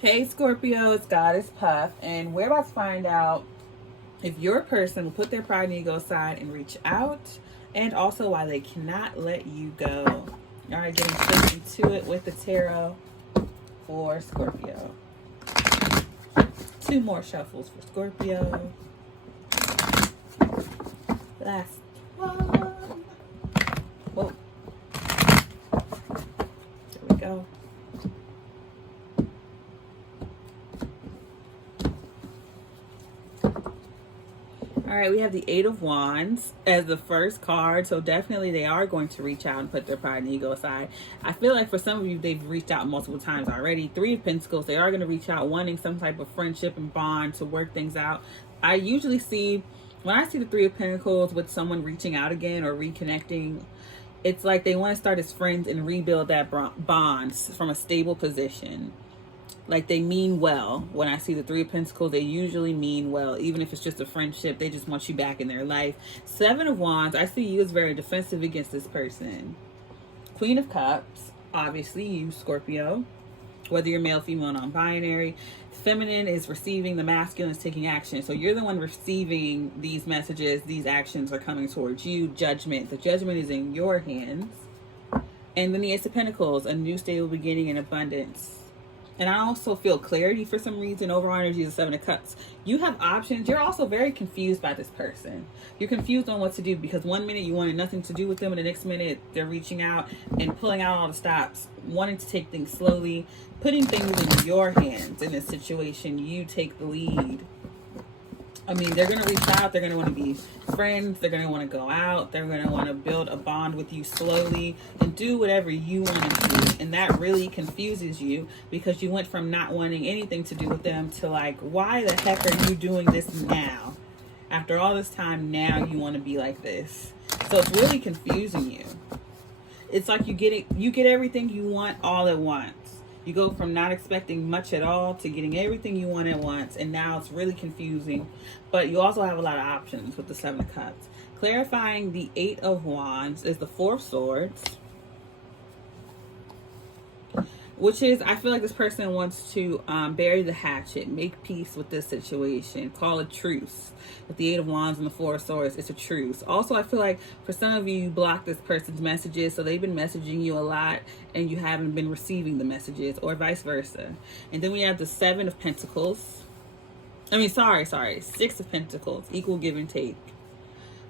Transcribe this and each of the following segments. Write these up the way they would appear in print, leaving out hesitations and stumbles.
Hey Scorpio, it's Goddess Puff, and we're about to find out if your person will put their pride and ego aside and reach out, and also why they cannot let you go. All right, getting straight into it with the tarot for Scorpio. 2 more shuffles for Scorpio. Last one. Whoa. There we go. All right, we have the 8 of Wands as the first card. So definitely they are going to reach out and put their pride and ego aside. I feel like for some of you, they've reached out multiple times already. 3 of Pentacles, they are going to reach out wanting some type of friendship and bond to work things out. I usually see, when I see the 3 of Pentacles with someone reaching out again or reconnecting, it's like they want to start as friends and rebuild that bond from a stable position. Like they mean well. When I see the 3 of Pentacles, they usually mean well. Even if it's just a friendship, they just want you back in their life. 7 of Wands, I see you as very defensive against this person. Queen of Cups, obviously you, Scorpio. Whether you're male, female, non-binary. Feminine is receiving, the masculine is taking action. So you're the one receiving these messages. These actions are coming towards you. Judgment. The judgment is in your hands. And then the Ace of Pentacles, a new stable beginning in abundance. And I also feel clarity for some reason. Overall energy is the 7 of Cups. You have options. You're also very confused by this person. You're confused on what to do because one minute you wanted nothing to do with them, and the next minute they're reaching out and pulling out all the stops, wanting to take things slowly, putting things in your hands. In this situation, you take the lead. I mean, they're going to reach out. They're going to want to be friends. They're going to want to go out. They're going to want to build a bond with you slowly and do whatever you want to do. And that really confuses you because you went from not wanting anything to do with them to like, why the heck are you doing this now? After all this time, now you want to be like this. So it's really confusing you. It's like you get everything you want all at once. You go from not expecting much at all to getting everything you want at once. And now it's really confusing. But you also have a lot of options with the 7 of Cups. Clarifying the 8 of Wands is the 4 of Swords. Which is, I feel like this person wants to bury the hatchet, make peace with this situation, call a truce. With the 8 of Wands and the 4 of Swords, it's a truce. Also, I feel like for some of you, you block this person's messages, so they've been messaging you a lot and you haven't been receiving the messages, or vice versa. And then we have the 7 of Pentacles. I mean, sorry, 6 of Pentacles, equal give and take.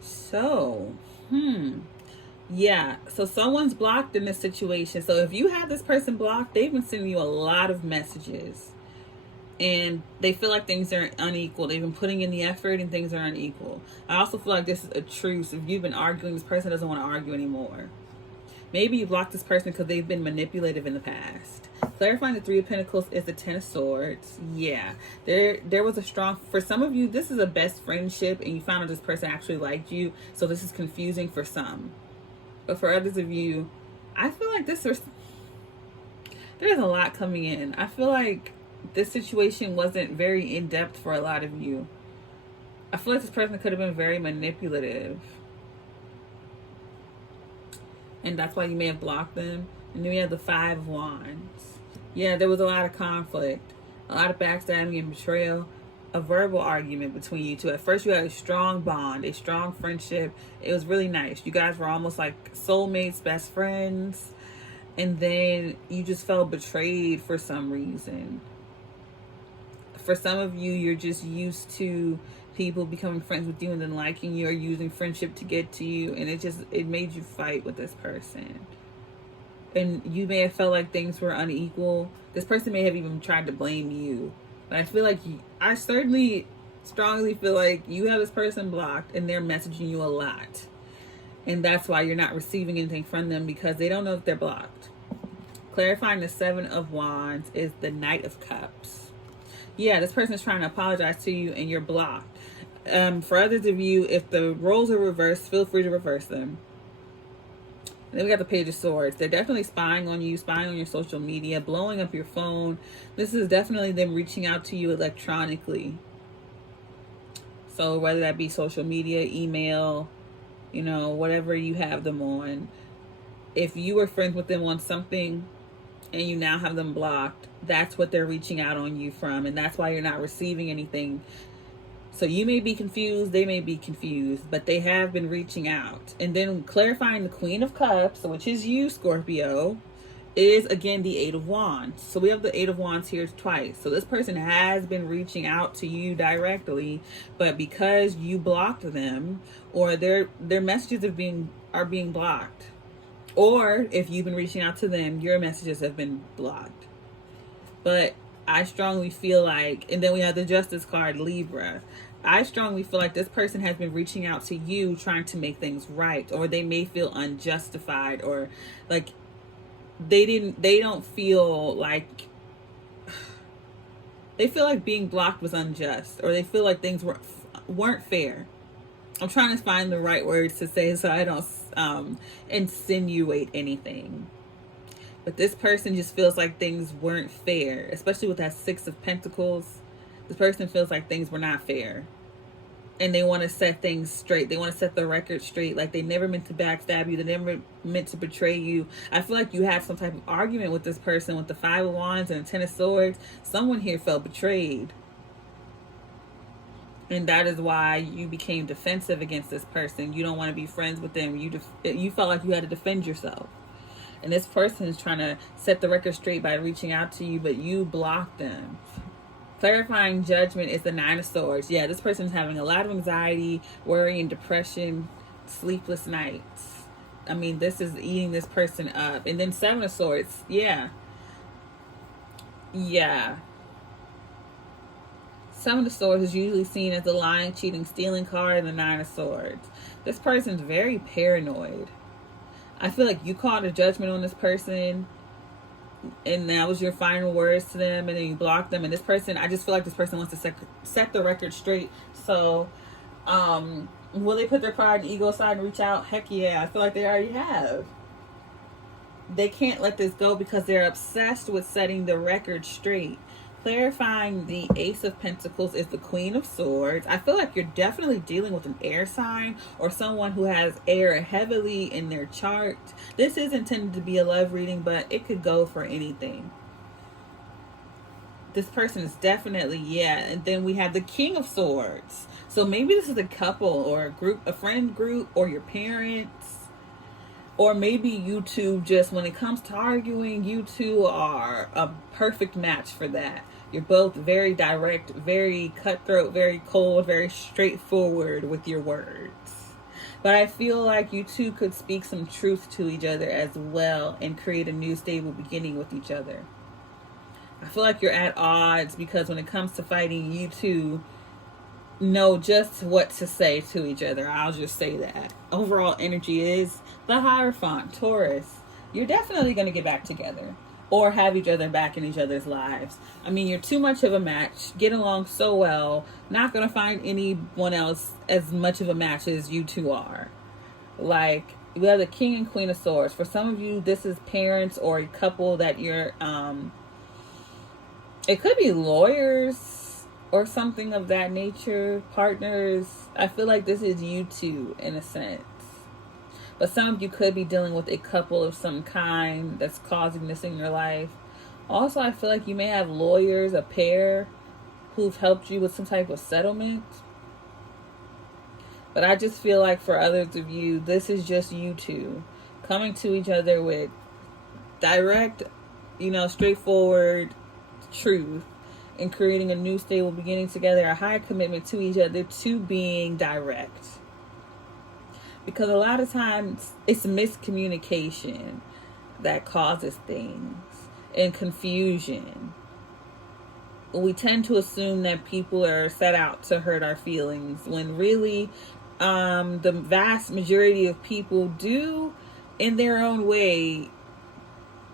So, yeah, so someone's blocked in this situation. So if you have this person blocked, they've been sending you a lot of messages. And they feel like things are unequal. They've been putting in the effort and things are unequal. I also feel like this is a truce. If you've been arguing, this person doesn't want to argue anymore. Maybe you blocked this person because they've been manipulative in the past. Clarifying the 3 of Pentacles is the 10 of Swords. Yeah, there was a strong, for some of you, this is a best friendship and you found out this person actually liked you. So this is confusing for some. But for others of you, I feel like there's a lot coming in. I feel like this situation wasn't very in-depth for a lot of you. I feel like this person could have been very manipulative. And that's why you may have blocked them. And then we have the 5 of Wands. Yeah, there was a lot of conflict. A lot of backstabbing and betrayal. A verbal argument between you two. At first you had a strong bond, a strong friendship. It was really nice. You guys were almost like soulmates, best friends. And then you just felt betrayed for some reason. For some of you, you're just used to people becoming friends with you and then liking you or using friendship to get to you. And it made you fight with this person. And you may have felt like things were unequal. This person may have even tried to blame you. But I feel like I certainly strongly feel like you have this person blocked and they're messaging you a lot. And that's why you're not receiving anything from them because they don't know that they're blocked. Clarifying the 7 of Wands is the Knight of Cups. Yeah, this person is trying to apologize to you and you're blocked. For others of you, if the roles are reversed, feel free to reverse them. And then we got the Page of Swords. They're definitely spying on you, spying on your social media, blowing up your phone. This is definitely them reaching out to you electronically. So whether that be social media, email, you know, whatever you have them on. If you were friends with them on something, and you now have them blocked, that's what they're reaching out on you from, and that's why you're not receiving anything. So you may be confused, they may be confused, but they have been reaching out. And then clarifying the Queen of Cups, which is you, Scorpio, is again the Eight of Wands. So we have the Eight of Wands here twice. So this person has been reaching out to you directly, but because you blocked them, or their messages are being blocked, or if you've been reaching out to them, your messages have been blocked. But I strongly feel like, and then we have the Justice card, Libra. I strongly feel like this person has been reaching out to you trying to make things right, or they may feel unjustified, or like they don't feel like, they feel like being blocked was unjust, or they feel like things weren't fair. I'm trying to find the right words to say so I don't insinuate anything. But this person just feels like things weren't fair, especially with that Six of Pentacles. This person feels like things were not fair. And they want to set things straight. They want to set the record straight. Like they never meant to backstab you. They never meant to betray you. I feel like you had some type of argument with this person with the Five of Wands and the Ten of Swords. Someone here felt betrayed. And that is why you became defensive against this person. You don't want to be friends with them. You felt like you had to defend yourself. And this person is trying to set the record straight by reaching out to you, but you blocked them. Clarifying Judgment is the Nine of Swords. Yeah, this person is having a lot of anxiety, worry, and depression, sleepless nights. I mean, this is eating this person up. And then Seven of Swords. Yeah. Seven of Swords is usually seen as the lying, cheating, stealing card, and the Nine of Swords. This person's very paranoid. I feel like you called a judgment on this person, and that was your final words to them, and then you blocked them. And this person, I just feel like this person wants to set the record straight. So, will they put their pride and ego aside and reach out? Heck yeah, I feel like they already have. They can't let this go because they're obsessed with setting the record straight. Clarifying the Ace of Pentacles is the Queen of Swords. I feel like you're definitely dealing with an air sign or someone who has air heavily in their chart. This is intended to be a love reading, but it could go for anything. This person is definitely, yeah. And then we have the King of Swords. So maybe this is a couple or a group, a friend group, or your parents. Or maybe you two just, when it comes to arguing, you two are a perfect match for that. You're both very direct, very cutthroat, very cold, very straightforward with your words. But I feel like you two could speak some truth to each other as well and create a new stable beginning with each other. I feel like you're at odds because when it comes to fighting, you two know just what to say to each other. I'll just say that. Overall energy is the Hierophant, Taurus. You're definitely going to get back together or have each other back in each other's lives. I mean, you're too much of a match. Get along so well. Not going to find anyone else as much of a match as you two are. Like, we have the King and Queen of Swords. For some of you, this is parents or a couple that you're, it could be lawyers or something of that nature, partners. I feel like this is you two in a sense. But some of you could be dealing with a couple of some kind that's causing this in your life. Also, I feel like you may have lawyers, a pair, who've helped you with some type of settlement. But I just feel like for others of you, this is just you two coming to each other with direct, straightforward truth and creating a new stable beginning together, a high commitment to each other, to being direct. Because a lot of times it's miscommunication that causes things and confusion. We tend to assume that people are set out to hurt our feelings when really the vast majority of people do, in their own way,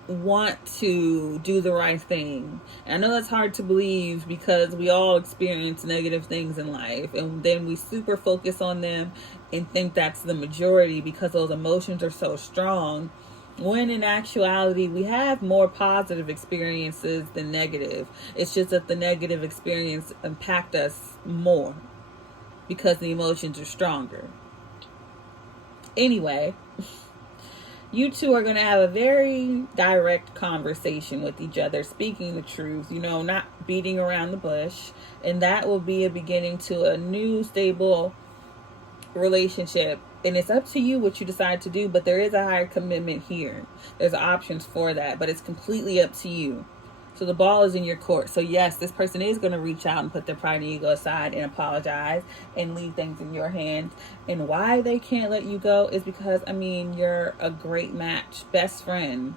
want to do the right thing. And I know that's hard to believe because we all experience negative things in life, and then we super focus on them and think that's the majority because those emotions are so strong, when in actuality we have more positive experiences than negative. It's just that the negative experience impact us more because the emotions are stronger. Anyway, You two are going to have a very direct conversation with each other, speaking the truth, you know, not beating around the bush. And that will be a beginning to a new stable relationship. And it's up to you what you decide to do, but there is a higher commitment here. There's options for that, but it's completely up to you. So the ball is in your court. So yes, this person is going to reach out and put their pride and ego aside and apologize and leave things in your hands. And why they can't let you go is because, I mean, you're a great match. Best friends.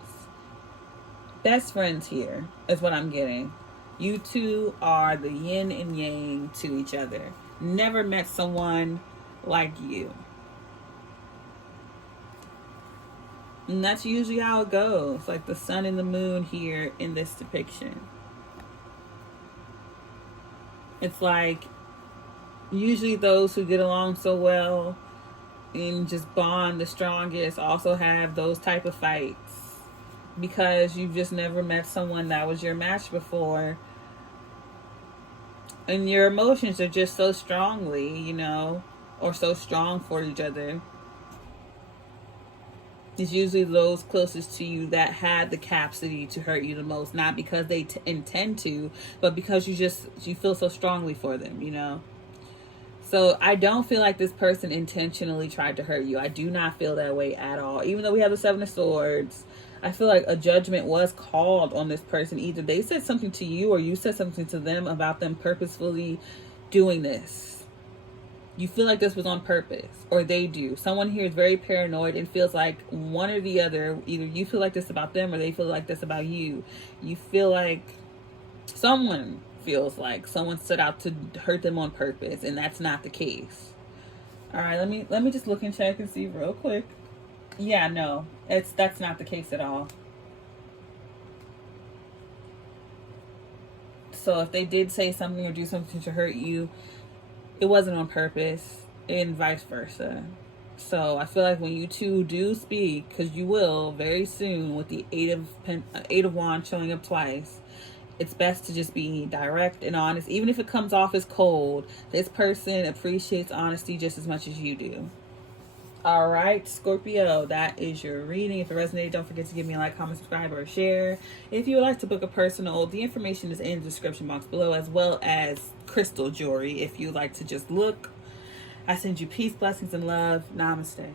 Best friends here is what I'm getting. You two are the yin and yang to each other. Never met someone like you. And that's usually how it goes. Like the sun and the moon here in this depiction. It's like usually those who get along so well and just bond the strongest also have those type of fights. Because you've just never met someone that was your match before. And your emotions are just so strongly, you know, or so strong for each other. It's usually those closest to you that had the capacity to hurt you the most, not because they intend to, but because you feel so strongly for them, you know. So I don't feel like this person intentionally tried to hurt you. I do not feel that way at all. Even though we have the Seven of Swords, I feel like a judgment was called on this person. Either they said something to you or you said something to them about them purposefully doing this. You feel like this was on purpose, or they do. Someone here is very paranoid and feels like one or the other. Either you feel like this about them or they feel like this about you. You feel like someone feels like someone set out to hurt them on purpose, and that's not the case. All right, let me just look and check and see real quick. Yeah, no, that's not the case at all. So if they did say something or do something to hurt you, it wasn't on purpose, and vice versa. So I feel like when you two do speak, because you will very soon with the Eight of Wands showing up twice, it's best to just be direct and honest. Even if it comes off as cold, this person appreciates honesty just as much as you do. All right, Scorpio, that is your reading. If it resonated, don't forget to give me a like, comment, subscribe, or share. If you would like to book a personal, the information is in the description box below, as well as crystal jewelry if you like to just look. I send you peace, blessings, and love. Namaste.